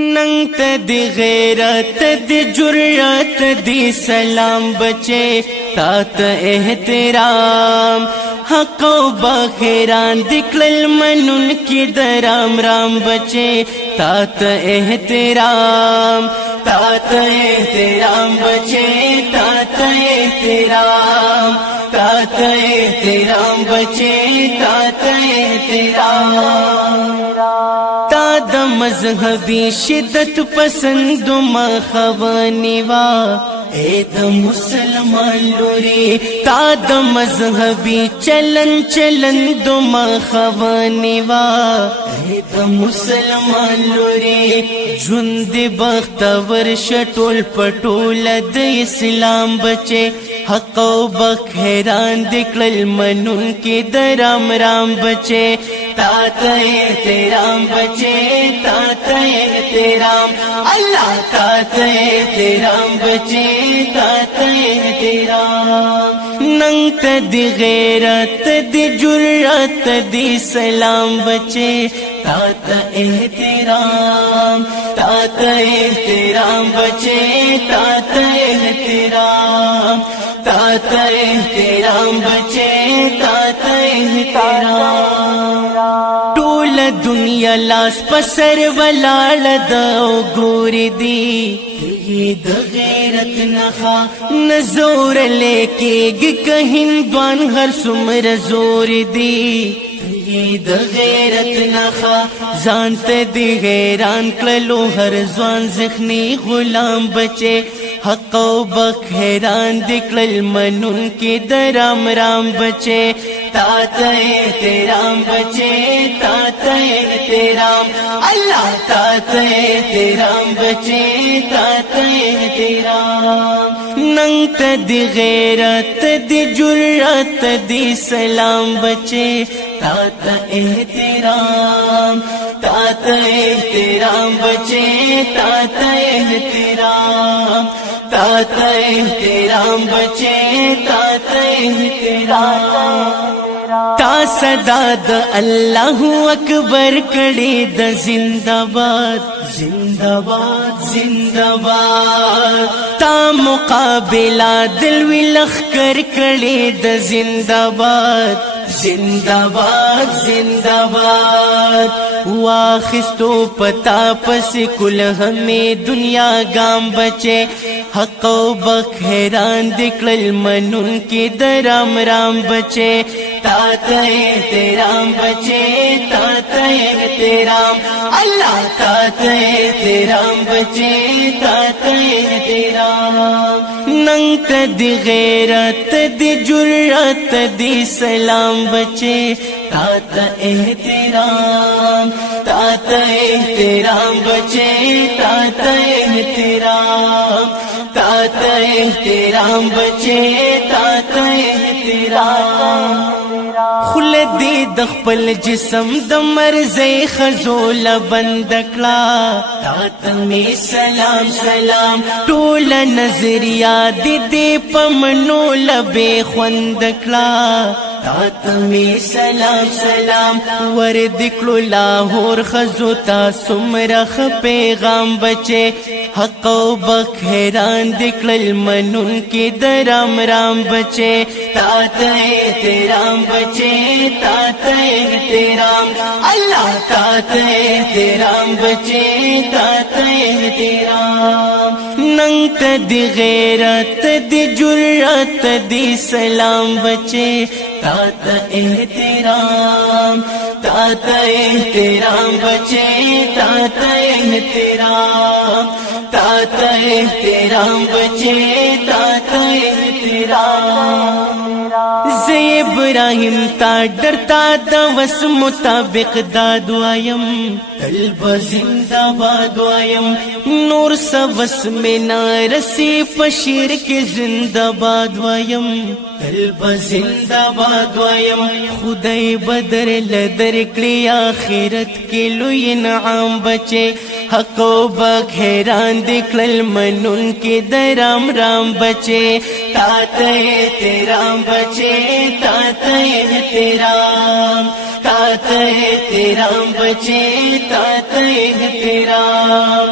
नंग दी गैरत दी जुर्रत दी सलाम बचे तात एहतराम हको बखेरान दिक्लल मनुन की दराम राम बचे तात एहतराम बचे तात एहतराम बचे तात एहतराम ताद मजहबी शिद्दत पसंद मखवानीवा एद मुसलमान लोरे ताद मजहबी चलन चलन दो मखवानीवा एद मुसलमान लोरे जुंद बख्तवर शटोल पटोल द इस्लाम बचे हको बखेरान दिक्लल मनुन के दराम राम बचे तात एहतराम बचे तात एहतराम अल्लाह तात एहतराम बचे तात एहतराम नंग दी गैरत दी जुर्रत दी सलाम बचे तात एहतराम बचे तात एहतराम बचे तात एहतराम टोल दुनिया लास पसर वलाल दो गोरी दी ये द गैरत नखा नजोर लेके कहिन द्वान हर सुमर जोर दी ये द गैरत नखा जानते दी गैरान क्ललो हर जवान जख्नी गुलाम बचे हको बखेरान दिक्लल मनुन के दराम राम बचे तात एहतराम बचे तात एहतराम अल्लाह तात एहतराम बचे तात एहतराम नंग दी गैरत दी जुर्रत दी सलाम बचे तात एहतराम बचे तात एहतराम बचे तात एहतराम ता सदाद अल्लाहु अकबर कड़ी द जिंदाबाद जिंदाबाद जिंदाबाद ता मुकाबिला दिल विलख कर कड़ी द जिंदाबाद जिंदाबाद जिंदाबाद वाखिस्तो पता पस कुल हमें दुनिया गाम बचे हको बखेरान दिक्लल मनुन के दराम राम बचे तात एहतराम बचे तात एहतराम अल्लाह तात एहतराम बचे तात एहतराम नंग दी गैरत दी जुर्रत दी सलाम बचे तात एहतराम बचे तात एहतराम बचे तात एहतराम खुलदी दखपल जिसम द मर्ज़े खजोल बंदकला तात में सलाम सलाम टोल नजरिया दे पमनो लबे खुंदकला तात में सलाम सलाम वर दिक्लो लाहौर खजोता सुमरख पैगाम बचे हको बखेरान दिक्लल मनुन के दराम राम बचे तात एहतराम बचे तात एहतराम अल्लाह तात एहतराम बचे तात एहतराम नंग दी गैरत दी जुर्रत दी सलाम बचे तात एहतराम बचे तात एहतराम बचे तात एहतराम इब्राहिम ता डरता दवस मुताबिक दादवायम तलब जिंदाबाद वायम नूर सवस में नारसी पशीर के जिंदाबाद वायम तलब जिंदाबाद वायम खुदाई बदर लदर के आखिरत के लुई नाम बचे हको बखेरान दिक्लल मनुन के दराम राम बचे तात एहतराम बचे तात एहतराम बचे तात एहतराम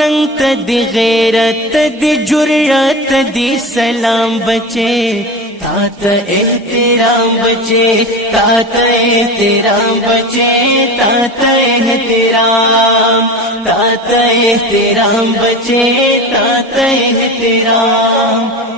नंग तदी गैरत तदी जुर्रत तदी सलाम बचे तात एहतराम बचे तात एहतराम बचे तात एहतराम बचे तात एहतराम